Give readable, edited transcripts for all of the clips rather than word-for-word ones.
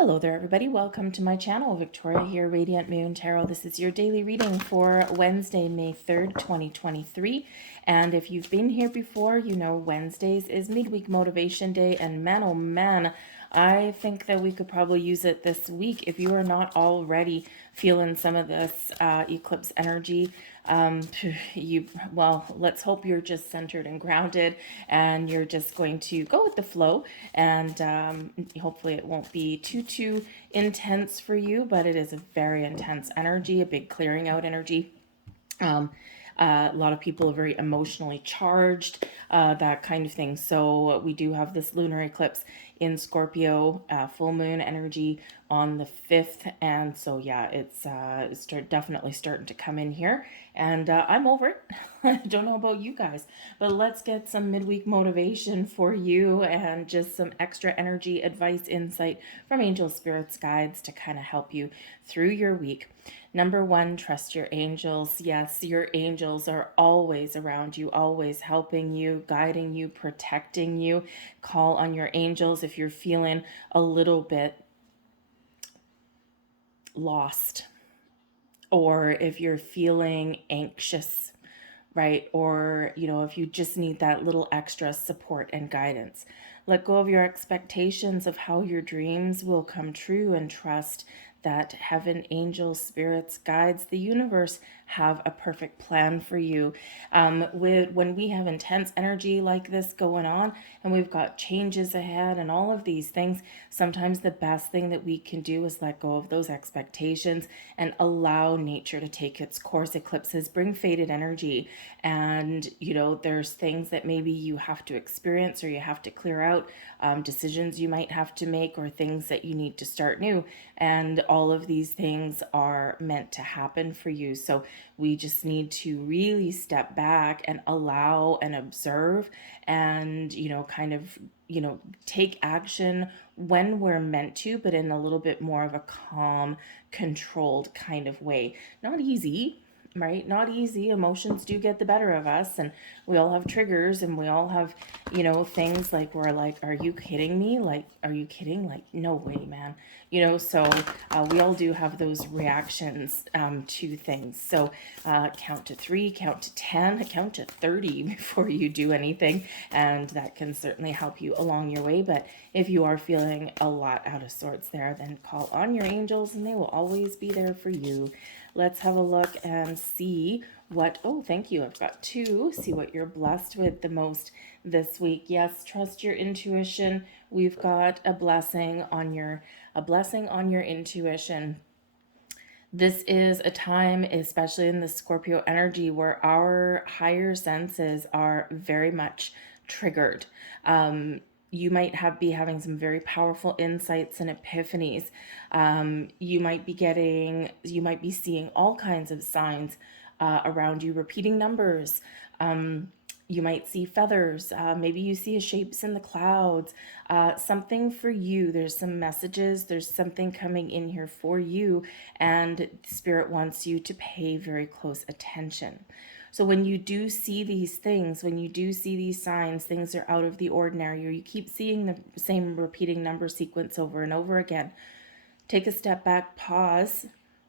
Hello there, everybody. Welcome to my channel. Victoria here, Radiant Moon Tarot. This is your daily reading for Wednesday, May 3rd, 2023. And if you've been here before, you know Wednesdays is Midweek Motivation Day. And man, oh man, I think that we could probably use it this week if you are not already feeling some of this eclipse energy. Well, let's hope you're just centered and grounded and you're just going to go with the flow, and hopefully it won't be too intense for you, but it is a very intense energy, a big clearing out energy. um, a lot of people are very emotionally charged, that kind of thing. So we do have this lunar eclipse in Scorpio, full moon energy on the 5th. And so, yeah, it's definitely starting to come in here. And I'm over it. I don't know about you guys, but let's get some midweek motivation for you and just some extra energy, advice, insight from angel spirits, guides to kind of help you through your week. Number one, trust your angels. Yes, your angels are always around you, always helping you, guiding you, protecting you. Call on your angels if you're feeling a little bit lost, or if you're feeling anxious, right? Or, if you just need that little extra support and guidance. Let go of your expectations of how your dreams will come true and trust that heaven, angels, spirits, guides, the universe have a perfect plan for you. When we have intense energy like this going on and we've got changes ahead and all of these things, sometimes the best thing that we can do is let go of those expectations and allow nature to take its course. Eclipses bring faded energy, and there's things that maybe you have to experience or you have to clear out, decisions you might have to make, or things that you need to start new. And all of these things are meant to happen for you. So we just need to really step back and allow and observe and, take action when we're meant to, but in a little bit more of a calm, controlled kind of way. Not easy, right? Not easy. Emotions do get the better of us, and we all have triggers, and we all have, things like we're like, are you kidding me? Like, are you kidding? Like, no way, man. So we all do have those reactions to things. So count to 3, count to 10, count to 30 before you do anything, and that can certainly help you along your way. But if you are feeling a lot out of sorts there, then call on your angels, and they will always be there for you. Let's have a look and see what, oh, thank you. I've got 2. See what you're blessed with the most this week. Yes, trust your intuition. We've got a blessing on your intuition. This is a time, especially in the Scorpio energy, where our higher senses are very much triggered. You might be having some very powerful insights and epiphanies. You might be seeing all kinds of signs around you, repeating numbers. You might see feathers. Maybe you see shapes in the clouds. Something for you. There's some messages. There's something coming in here for you. And Spirit wants you to pay very close attention. So when you do see these things, when you do see these signs, things are out of the ordinary, or you keep seeing the same repeating number sequence over and over again, take a step back, pause.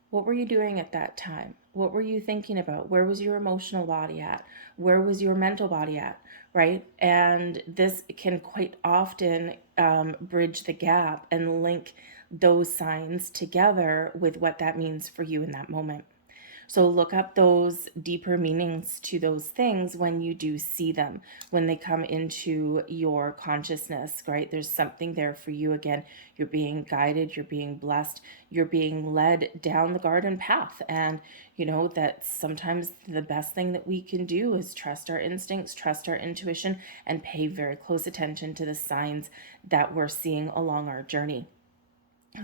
What were you doing at that time? What were you thinking about? Where was your emotional body at? Where was your mental body at? Right? And this can quite often bridge the gap and link those signs together with what that means for you in that moment. So look up those deeper meanings to those things when you do see them, when they come into your consciousness, right? There's something there for you. Again, you're being guided, you're being blessed, you're being led down the garden path. And that sometimes the best thing that we can do is trust our instincts, trust our intuition, and pay very close attention to the signs that we're seeing along our journey.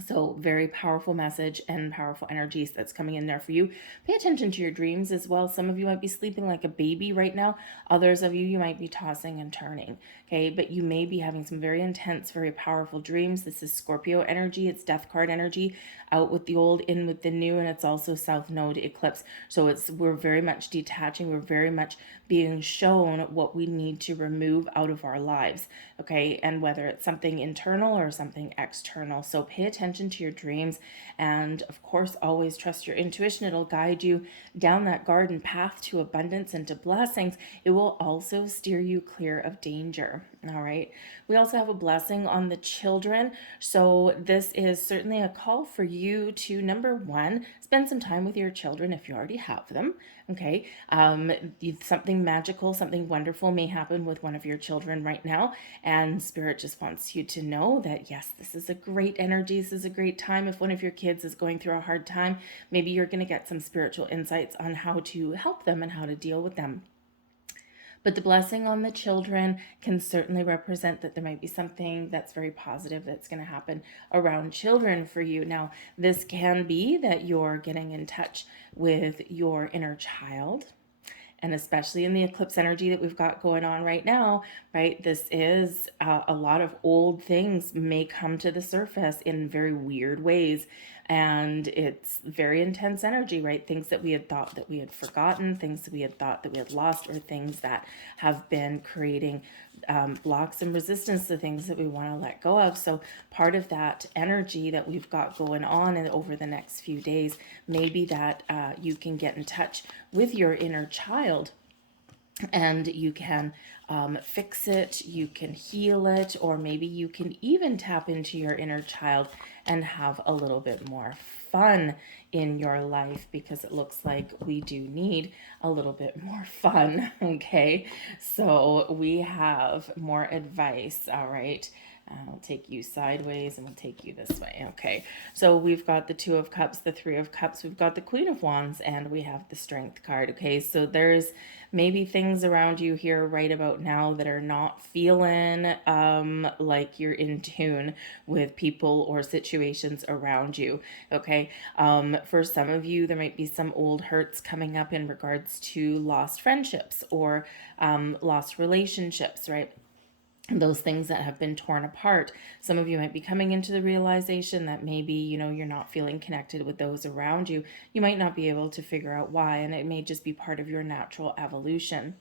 So very powerful message and powerful energies that's coming in there for you. Pay attention to your dreams as well. Some of you might be sleeping like a baby right now. Others of you might be tossing and turning. Okay, but you may be having some very intense, very powerful dreams. This is Scorpio energy. It's death card energy. Out with the old, in with the new, and it's also South Node eclipse. So we're very much detaching. We're very much being shown what we need to remove out of our lives. Okay, and whether it's something internal or something external. So pay attention attention to your dreams. And of course, always trust your intuition. It'll guide you down that garden path to abundance and to blessings. It will also steer you clear of danger. All right. We also have a blessing on the children. So this is certainly a call for you to, number one, spend some time with your children if you already have them. Okay. Something magical, something wonderful may happen with one of your children right now. And Spirit just wants you to know that, yes, this is a great energy. This is a great time. If one of your kids is going through a hard time, maybe you're going to get some spiritual insights on how to help them and how to deal with them. But the blessing on the children can certainly represent that there might be something that's very positive that's going to happen around children for you. Now, this can be that you're getting in touch with your inner child. And especially in the eclipse energy that we've got going on right now, right? This is a lot of old things may come to the surface in very weird ways. And it's very intense energy, right? Things that we had thought that we had forgotten, things that we had thought that we had lost, or things that have been creating blocks and resistance to things that we want to let go of. So part of that energy that we've got going on over the next few days, maybe that you can get in touch with your inner child and you can fix it, you can heal it, or maybe you can even tap into your inner child and have a little bit more fun in your life, because it looks like we do need a little bit more fun. Okay, so we have more advice. All right, I'll take you sideways and we'll take you this way. Okay, so we've got the Two of Cups, the Three of Cups, we've got the Queen of Wands, and we have the Strength card. Okay, so there's maybe things around you here right about now that are not feeling like you're in tune with people or situations around you. Okay, for some of you, there might be some old hurts coming up in regards to lost friendships or lost relationships, right? Those things that have been torn apart. Some of you might be coming into the realization that maybe, you're not feeling connected with those around you. You might not be able to figure out why, and it may just be part of your natural evolution.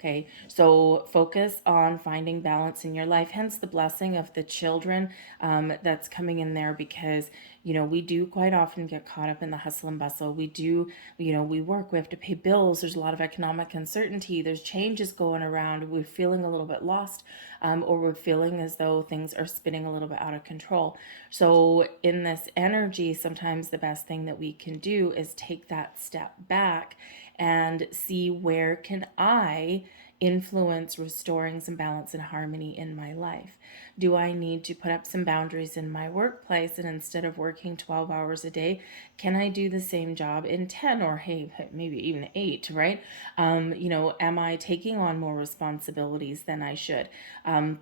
Okay, so focus on finding balance in your life, hence the blessing of the children that's coming in there, because, we do quite often get caught up in the hustle and bustle. We do, we work, we have to pay bills. There's a lot of economic uncertainty. There's changes going around. We're feeling a little bit lost, or we're feeling as though things are spinning a little bit out of control. So in this energy, sometimes the best thing that we can do is take that step back and see, where can I influence restoring some balance and harmony in my life? Do I need to put up some boundaries in my workplace, and instead of working 12 hours a day, can I do the same job in 10, or hey, maybe even 8, right? Am I taking on more responsibilities than I should? Am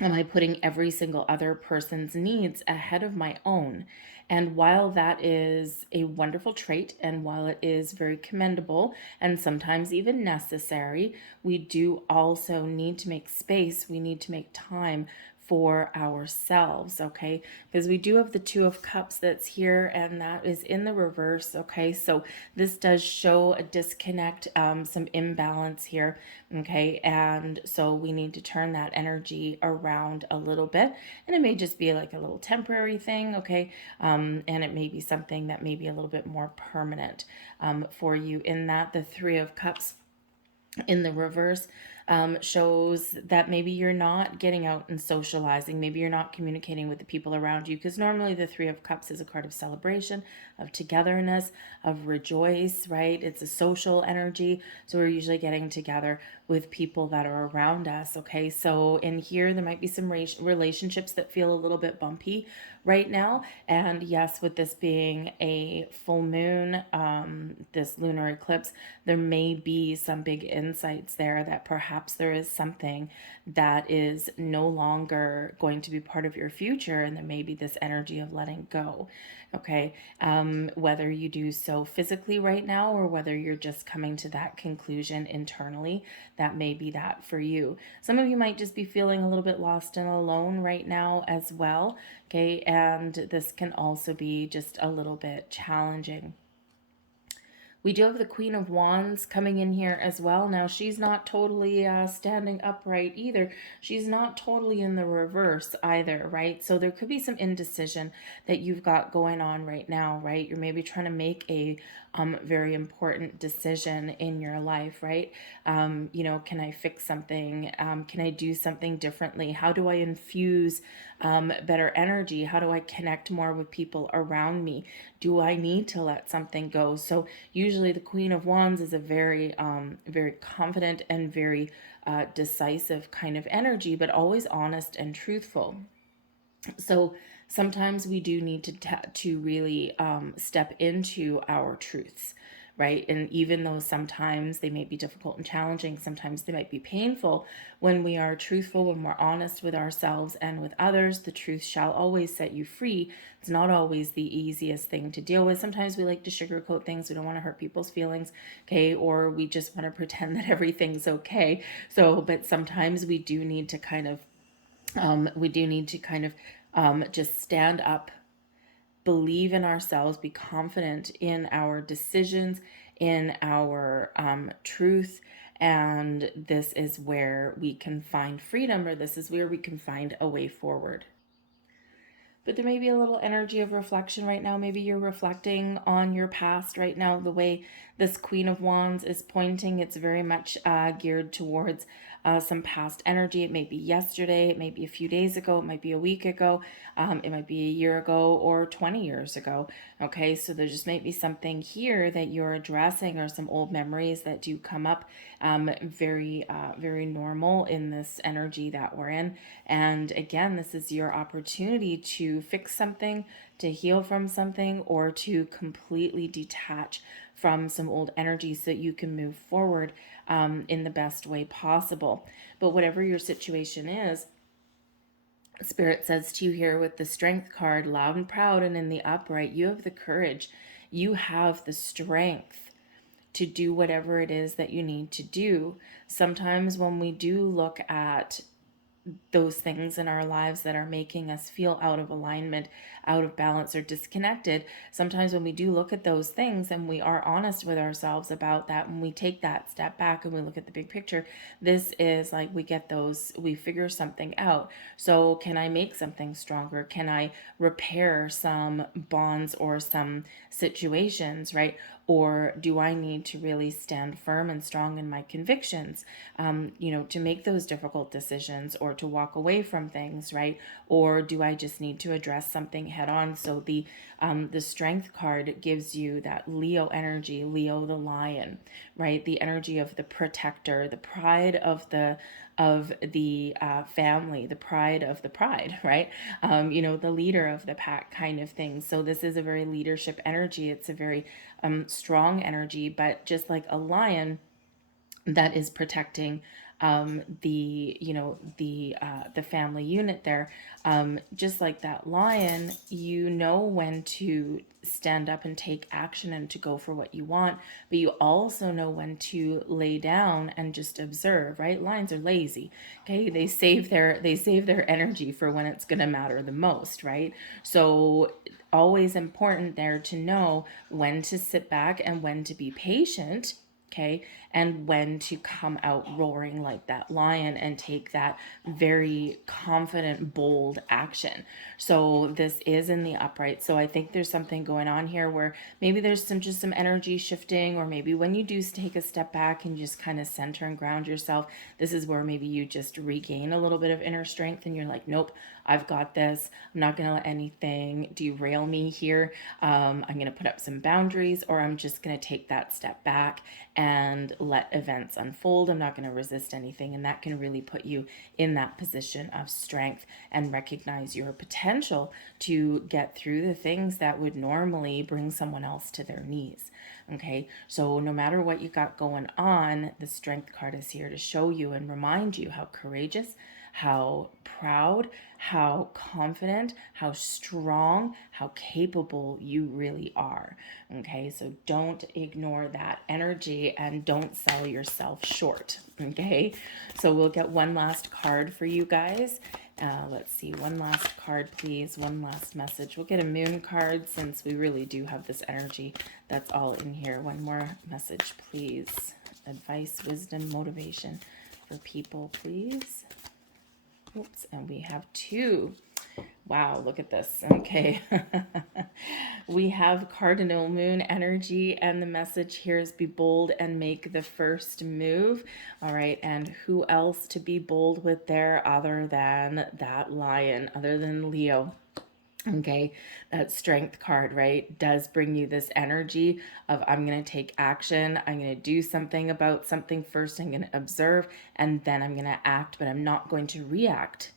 I putting every single other person's needs ahead of my own? And while that is a wonderful trait, and while it is very commendable and sometimes even necessary, we do also need to make space. We need to make time for ourselves, okay? Because we do have the Two of Cups that's here, and that is in the reverse, okay? So this does show a disconnect, some imbalance here, okay? And so we need to turn that energy around a little bit, and it may just be like a little temporary thing, okay? And it may be something that may be a little bit more permanent for you. In that, the Three of Cups in the reverse shows that maybe you're not getting out and socializing. Maybe you're not communicating with the people around you, because normally the Three of Cups is a card of celebration, of togetherness, of rejoice, right? It's a social energy. So we're usually getting together with people that are around us, okay? So in here, there might be some relationships that feel a little bit bumpy right now. And yes, with this being a full moon, this lunar eclipse, there may be some big insights there that perhaps there is something that is no longer going to be part of your future, and there may be this energy of letting go. Okay, whether you do so physically right now, or whether you're just coming to that conclusion internally, that may be that for you. Some of you might just be feeling a little bit lost and alone right now as well. Okay, and this can also be just a little bit challenging. We do have the Queen of Wands coming in here as well. Now, she's not totally standing upright either. She's not totally in the reverse either, right? So there could be some indecision that you've got going on right now, right? You're maybe trying to make a very important decision in your life, right? You know, can I fix something? Can I do something differently? How do I infuse better energy? How do I connect more with people around me? Do I need to let something go? So usually the Queen of Wands is a very confident and very decisive kind of energy, but always honest and truthful. So sometimes we do need to really step into our truths, right? And even though sometimes they may be difficult and challenging, sometimes they might be painful, when we are truthful, when we're honest with ourselves and with others, the truth shall always set you free. It's not always the easiest thing to deal with. Sometimes we like to sugarcoat things. We don't want to hurt people's feelings, okay? Or we just want to pretend that everything's okay. So, but sometimes we do need to kind of just stand up, believe in ourselves, be confident in our decisions, in our truth. And this is where we can find freedom, or this is where we can find a way forward. But there may be a little energy of reflection right now. Maybe you're reflecting on your past right now. The way this Queen of Wands is pointing, it's very much geared towards some past energy. It may be yesterday, it may be a few days ago, it might be a week ago, it might be a year ago, or 20 years ago. Okay, so there just might be something here that you're addressing, or some old memories that do come up. Very normal in this energy that we're in. And again, this is your opportunity to fix something, to heal from something, or to completely detach from some old energy so that you can move forward in the best way possible. But whatever your situation is, Spirit says to you here with the Strength card, loud and proud and in the upright, you have the courage, you have the strength to do whatever it is that you need to do. Sometimes when we do look at those things in our lives that are making us feel out of alignment, out of balance, or disconnected, sometimes when we do look at those things and we are honest with ourselves about that, when we take that step back and we look at the big picture, this is like we figure something out. So can I make something stronger? Can I repair some bonds or some situations, right? Or do I need to really stand firm and strong in my convictions, to make those difficult decisions, or to walk away from things, right? Or do I just need to address something head on? So the Strength card gives you that Leo energy, Leo the lion, right? The energy of the protector, the pride of the family, the pride of the pride, right? The leader of the pack kind of thing. So this is a very leadership energy. It's a very strong energy, but just like a lion that is protecting the family unit there, just like that lion, you know when to stand up and take action and to go for what you want, but you also know when to lay down and just observe, right? Lions are lazy, okay? They save their energy for when it's going to matter the most, right? So always important there to know when to sit back and when to be patient, okay, and when to come out roaring like that lion and take that very confident, bold action. So this is in the upright. So I think there's something going on here where maybe there's some energy shifting, or maybe when you do take a step back and just kind of center and ground yourself, this is where maybe you just regain a little bit of inner strength and you're like, nope, I've got this. I'm not going to let anything derail me here. I'm going to put up some boundaries, or I'm just going to take that step back and let events unfold. I'm not going to resist anything. And that can really put you in that position of strength and recognize your potential to get through the things that would normally bring someone else to their knees. Okay, so no matter what you got going on, the Strength card is here to show you and remind you how courageous, how proud, how confident, how strong, how capable you really are. Okay, so don't ignore that energy and don't sell yourself short. Okay, so we'll get one last card for you guys. Let's see, one last card, please. One last message. We'll get a moon card since we really do have this energy that's all in here. One more message, please. Advice, wisdom, motivation for people, please. Oops, and we have 2. Wow, look at this. Okay. We have cardinal moon energy, and the message here is be bold and make the first move. All right. And who else to be bold with there other than that lion, other than Leo? Okay, that strength card, right, does bring you this energy of I'm going to take action. I'm going to do something about something first. I'm going to observe, and then I'm going to act, but I'm not going to react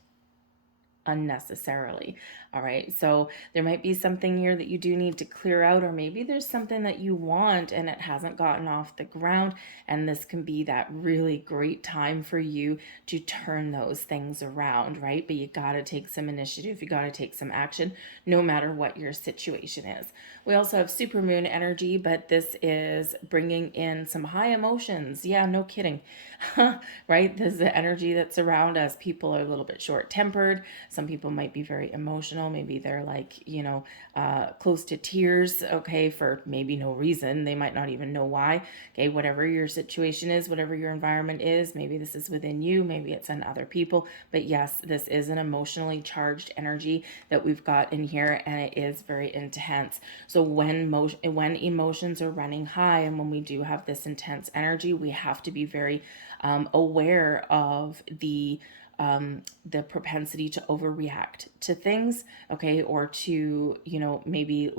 unnecessarily. All right. So there might be something here that you do need to clear out, or maybe there's something that you want and it hasn't gotten off the ground. And this can be that really great time for you to turn those things around, right? But you got to take some initiative. You got to take some action, no matter what your situation is. We also have supermoon energy, but this is bringing in some high emotions. Yeah, no kidding. Right? This is the energy that's around us. People are a little bit short tempered. Some people might be very emotional. Maybe they're like, close to tears, okay, for maybe no reason. They might not even know why. Okay, whatever your situation is, whatever your environment is, maybe this is within you, maybe it's in other people. But yes, this is an emotionally charged energy that we've got in here, and it is very intense. So when emotions are running high, and when we do have this intense energy, we have to be very aware of the propensity to overreact to things, okay, or to, maybe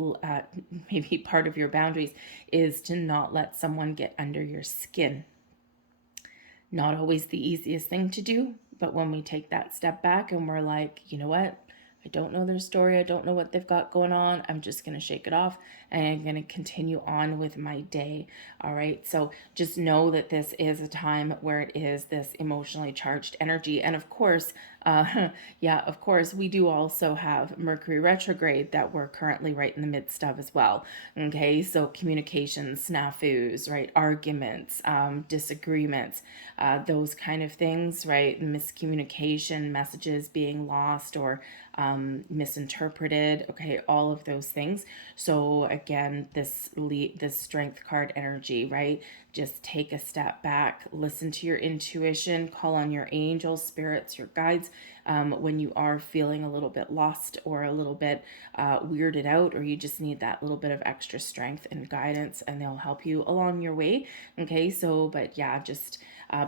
part of your boundaries is to not let someone get under your skin. Not always the easiest thing to do, but when we take that step back and we're like, you know what? I don't know their story. I don't know what they've got going on. I'm just going to shake it off and I'm going to continue on with my day. All right. So just know that this is a time where it is this emotionally charged energy. And of course, of course, we do also have Mercury retrograde that we're currently right in the midst of as well. Okay. So communication snafus, right? Arguments, disagreements, those kind of things, right? Miscommunication, messages being lost or misinterpreted, okay, all of those things. So again, this strength card energy, right? Just take a step back, listen to your intuition, call on your angels, spirits, your guides, when you are feeling a little bit lost or a little bit weirded out, or you just need that little bit of extra strength and guidance, and they'll help you along your way. Okay, so, but yeah, just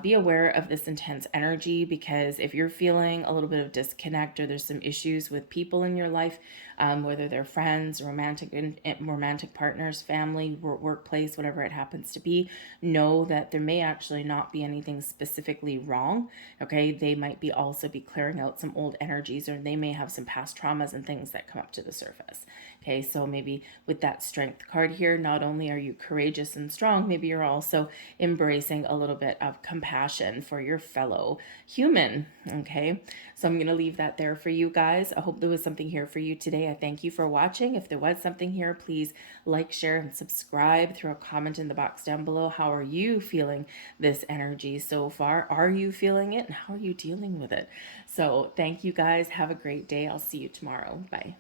be aware of this intense energy, because if you're feeling a little bit of disconnect or there's some issues with people in your life, whether they're friends, romantic partners, family, workplace, whatever it happens to be, know that there may actually not be anything specifically wrong. Okay, they might be also be clearing out some old energies, or they may have some past traumas and things that come up to the surface. Okay, so maybe with that strength card here, not only are you courageous and strong, maybe you're also embracing a little bit of compassion for your fellow human. Okay, so I'm going to leave that there for you guys. I hope there was something here for you today. I thank you for watching. If there was something here, please like, share, and subscribe. Throw a comment in the box down below. How are you feeling this energy so far? Are you feeling it? And how are you dealing with it? So thank you guys. Have a great day. I'll see you tomorrow. Bye.